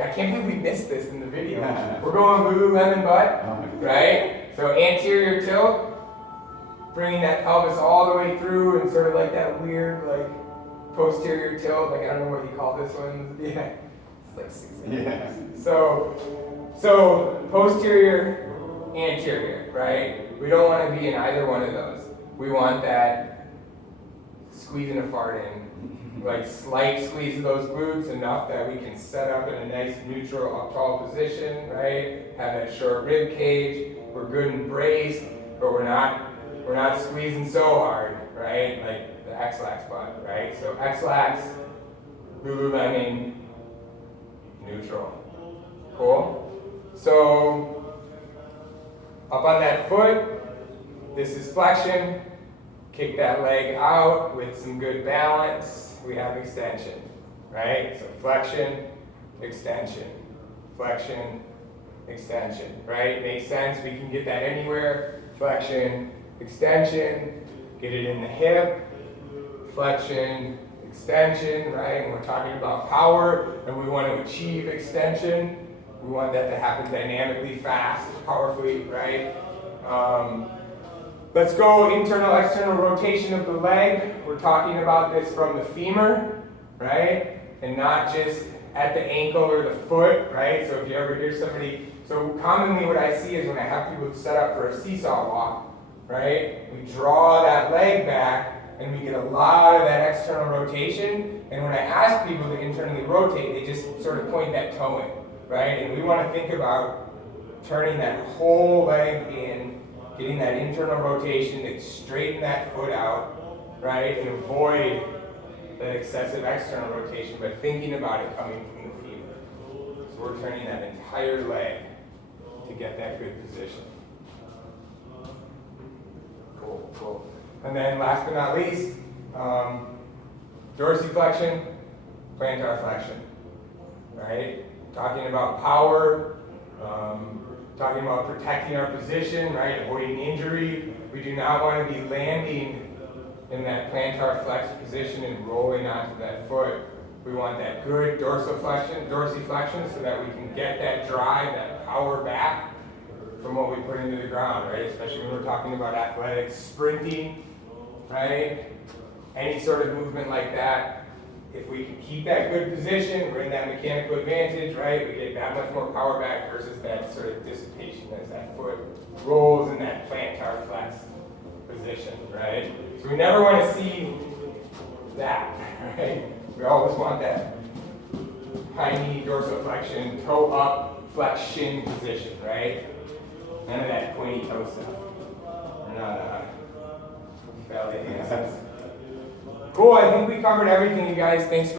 I can't believe we missed this in the video. We're going Lululemon butt, right? So anterior tilt, bringing that pelvis all the way through and sort of like that weird like posterior tilt. Like I don't know what you call this one. Yeah, it's like 6 inches. So posterior, anterior, right? We don't want to be in either one of those. We want that squeezing a fart in, like slight squeeze of those glutes, enough that we can set up in a nice neutral up tall position, right? Have that short rib cage. We're good and braced, but we're not squeezing so hard, right? Like the X-lax butt, right? So X-lax, Lululemon, neutral. Cool? So up on that foot, this is flexion. Kick that leg out with some good balance. We have extension, right? So flexion, extension, flexion, extension, right? Makes sense. We can get that anywhere. Flexion, extension, get it in the hip, flexion, extension, right? And we're talking about power and we want to achieve extension. We want that to happen dynamically, fast, powerfully, right? Let's go internal, external rotation of the leg. We're talking about this from the femur, right? And not just at the ankle or the foot, right? So if you ever hear somebody, so commonly what I see is when I have people set up for a seesaw walk, right? We draw that leg back and we get a lot of that external rotation. And when I ask people to internally rotate, they just sort of point that toe in, right? And we want to think about turning that whole leg in, getting that internal rotation to straighten that foot out, right? And avoid that excessive external rotation, but thinking about it coming from the femur. So we're turning that entire leg to get that good position. Cool, cool. And then last but not least, dorsiflexion, plantar flexion, right? Talking about power, talking about protecting our position, right? Avoiding injury. We do not want to be landing in that plantar flex position and rolling onto that foot. We want that good dorsiflexion so that we can get that drive, that power back from what we put into the ground, right? Especially when we're talking about athletics, sprinting, right? Any sort of movement like that. If we can keep that good position, we're in that mechanical advantage, right? We get that much more power back versus that sort of dissipation as that foot rolls in that plantar flex position, right? So we never want to see that, right? We always want that high knee dorsiflexion, toe up, flex shin position, right? None of that pointy toe stuff. We're not validating ourselves. Cool, I think we covered everything, you guys. Thanks for